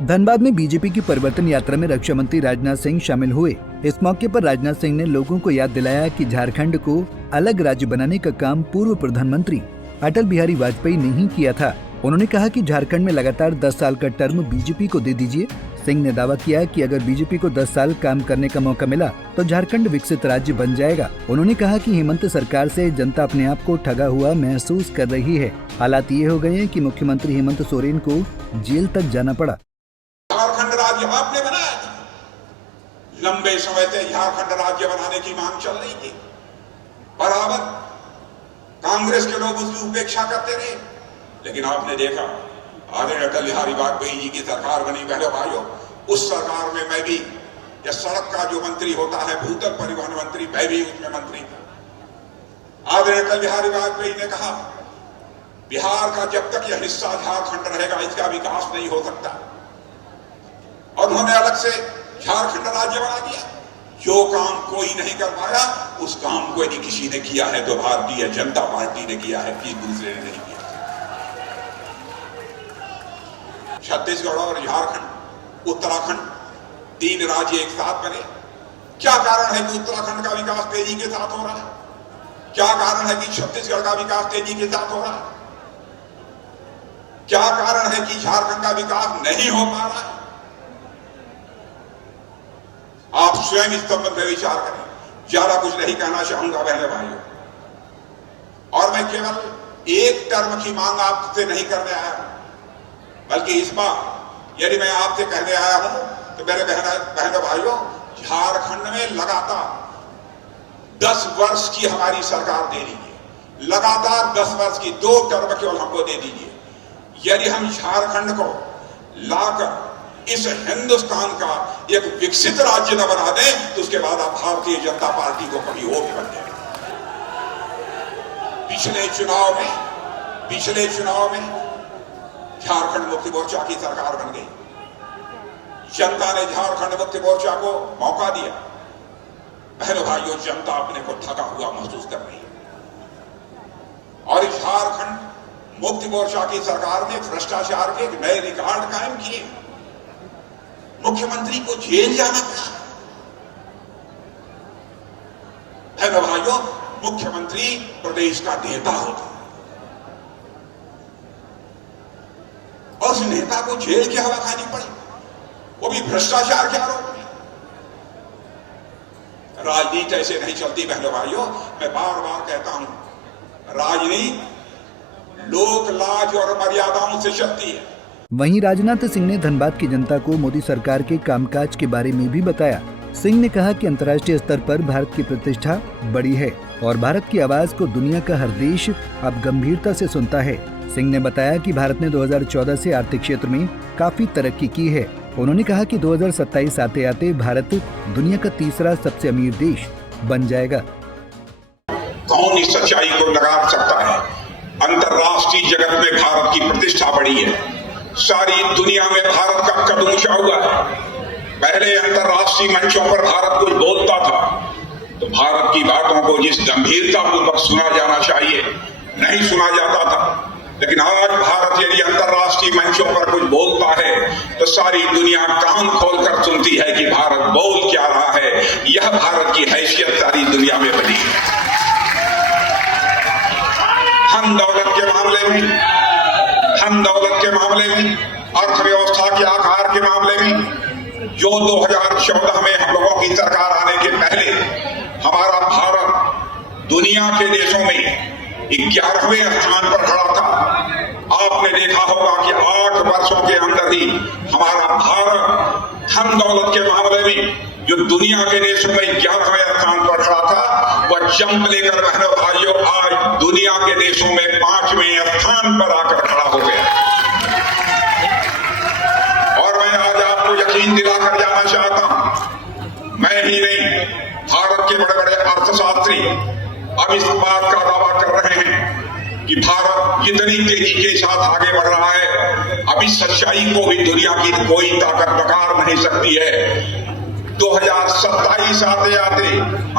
धनबाद में बीजेपी की परिवर्तन यात्रा में रक्षा मंत्री राजनाथ सिंह शामिल हुए। इस मौके पर राजनाथ सिंह ने लोगों को याद दिलाया कि झारखंड को अलग राज्य बनाने का काम पूर्व प्रधानमंत्री अटल बिहारी वाजपेयी ने ही किया था। उन्होंने कहा कि झारखंड में लगातार 10 साल का टर्म बीजेपी को दे दीजिए। सिंह ने दावा किया कि अगर बीजेपी को 10 साल काम करने का मौका मिला तो झारखंड विकसित राज्य बन जाएगा। उन्होंने कहा कि हेमंत सरकार से जनता अपने आप को ठगा हुआ महसूस कर रही है। हालात ये हो गए हैं कि मुख्यमंत्री हेमंत सोरेन को जेल तक जाना पड़ा। झारखंड राज्य आपने बनाया था। लंबे समय से झारखंड राज्य बनाने की मांग चल रही थी। बराबर कांग्रेस के लोग उसकी उपेक्षा करते रहे, लेकिन आपने देखा आदरणीय अटल बिहारी वाजपेयी जी की सरकार बनी। बहनों भाइयों, उस सरकार में मैं भी, या सड़क का जो मंत्री होता है भूतल परिवहन मंत्री, मैं भी उसमें मंत्री था। आदरणीय अटल बिहारी वाजपेयी ने कहा बिहार का जब तक यह हिस्सा झारखंड रहेगा इसका विकास नहीं हो सकता, और उन्होंने अलग से झारखंड राज्य बना दिया। जो काम कोई नहीं कर पाया उस काम को यदि किसी ने किया है तो भारतीय जनता पार्टी ने किया है, किसी दूसरे ने नहीं किया। छत्तीसगढ़ और झारखंड, उत्तराखंड, 3 राज्य एक साथ बने। क्या कारण है कि उत्तराखंड का विकास तेजी के साथ हो रहा है? क्या कारण है कि छत्तीसगढ़ का विकास तेजी के साथ हो रहा है? क्या कारण है कि झारखंड का विकास नहीं हो पा रहा है? आप स्वयं इस संबंध में विचार करें। ज्यादा कुछ नहीं कहना चाहूंगा बहनों भाइयों, और मैं केवल एक टर्म की मांग आपसे नहीं करने आया, बल्कि इस बार यदि मैं आपसे कहने आया हूं तो मेरे बहनों भाइयों, झारखंड में लगातार 10 वर्ष की हमारी सरकार दे दीजिए। लगातार 10 वर्ष की 2 टर्म केवल हमको दे दीजिए। यदि हम झारखंड को लाकर इस हिंदुस्तान का एक विकसित राज्य न बना दें तो उसके बाद आप भारतीय जनता पार्टी को कभी और भी बन जाए। पिछले चुनाव में झारखंड मुक्ति मोर्चा की सरकार बन गई। जनता ने झारखंड मुक्ति मोर्चा को मौका दिया। बहनों भाइयों, जनता अपने को ठगा हुआ महसूस कर रही है, और इस झारखंड मुक्ति मोर्चा की सरकार ने भ्रष्टाचार के एक नए रिकॉर्ड कायम किए। मुख्यमंत्री को जेल जाना पड़ा। बहनों भाइयों, मुख्यमंत्री प्रदेश का नेता होता और उस नेता को जेल की हवा खानी पड़ी, वो भी भ्रष्टाचार के आरोप में। राजनीति ऐसे नहीं चलती बहनों भाइयों। मैं बार बार कहता हूं, राजनीति लोक लाज और मर्यादाओं से चलती है। वहीं राजनाथ सिंह ने धनबाद की जनता को मोदी सरकार के कामकाज के बारे में भी बताया। सिंह ने कहा कि अंतर्राष्ट्रीय स्तर पर भारत की प्रतिष्ठा बढ़ी है और भारत की आवाज को दुनिया का हर देश अब गंभीरता से सुनता है। सिंह ने बताया कि भारत ने 2014 से आर्थिक क्षेत्र में काफी तरक्की की है। उन्होंने कहा कि 2027 आते आते भारत दुनिया का तीसरा सबसे अमीर देश बन जाएगा। कौन इस सच्चाई को नकार सकता है? अंतर्राष्ट्रीय जगत में भारत की प्रतिष्ठा बढ़ी है। सारी दुनिया में भारत का कद ऊंचा हुआ है। पहले अंतर्राष्ट्रीय मंचों पर भारत कुछ बोलता था तो भारत की बातों को जिस गंभीरता पूर्वक सुना जाना चाहिए नहीं सुना जाता था, लेकिन आज भारत यदि अंतर्राष्ट्रीय मंचों पर कुछ बोलता है तो सारी दुनिया कान खोलकर सुनती है कि भारत बोल क्या रहा है। यह भारत की हैसियत सारी दुनिया में बनी है। हम दौलत के मामले में, अर्थव्यवस्था के आकार के मामले में, जो 2014 में हम लोगों की सरकार आने के पहले हमारा भारत दुनिया के देशों में 11वें स्थान पर खड़ा था, आपने देखा होगा कि 8 वर्षों के अंदर ही हमारा भारत हम दौलत के मामले में जो दुनिया के देशों में 11वें स्थान पर खड़ा था, वह जंप लेकर बहनों भाइयों आज दुनिया के देशों में 5वें स्थान पर आकर खड़ा हो गया। और मैं आज आपको यकीन दिलाकर जाना चाहता हूं, मैं ही नहीं, भारत के बड़े बड़े अर्थशास्त्री अब इस बात का दावा कर रहे हैं कि भारत जितनी तेजी के साथ आगे बढ़ रहा है, अब इस सच्चाई को भी दुनिया की कोई ताकत नकार नहीं सकती है। 2027 आते आते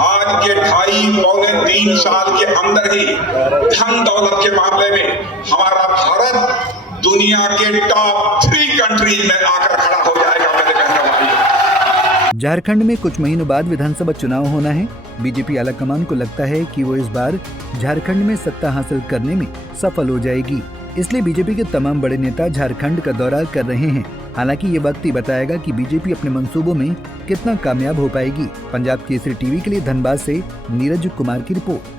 आज के 2.5-3 साल के अंदर ही धन दौलत के मामले में हमारा भारत दुनिया के टॉप 3 कंट्रीज में आकर खड़ा हो जाएगा मेरे बहनों भाइयों। झारखंड में कुछ महीनों बाद विधानसभा चुनाव होना है। बीजेपी आलाकमान को लगता है कि वो इस बार झारखंड में सत्ता हासिल करने में सफल हो जाएगी, इसलिए बीजेपी के तमाम बड़े नेता झारखंड का दौरा कर रहे हैं। हालांकि ये वक्त ही बताएगा कि बीजेपी अपने मंसूबों में कितना कामयाब हो पाएगी। पंजाब केसरी टीवी के लिए धनबाद से नीरज कुमार की रिपोर्ट।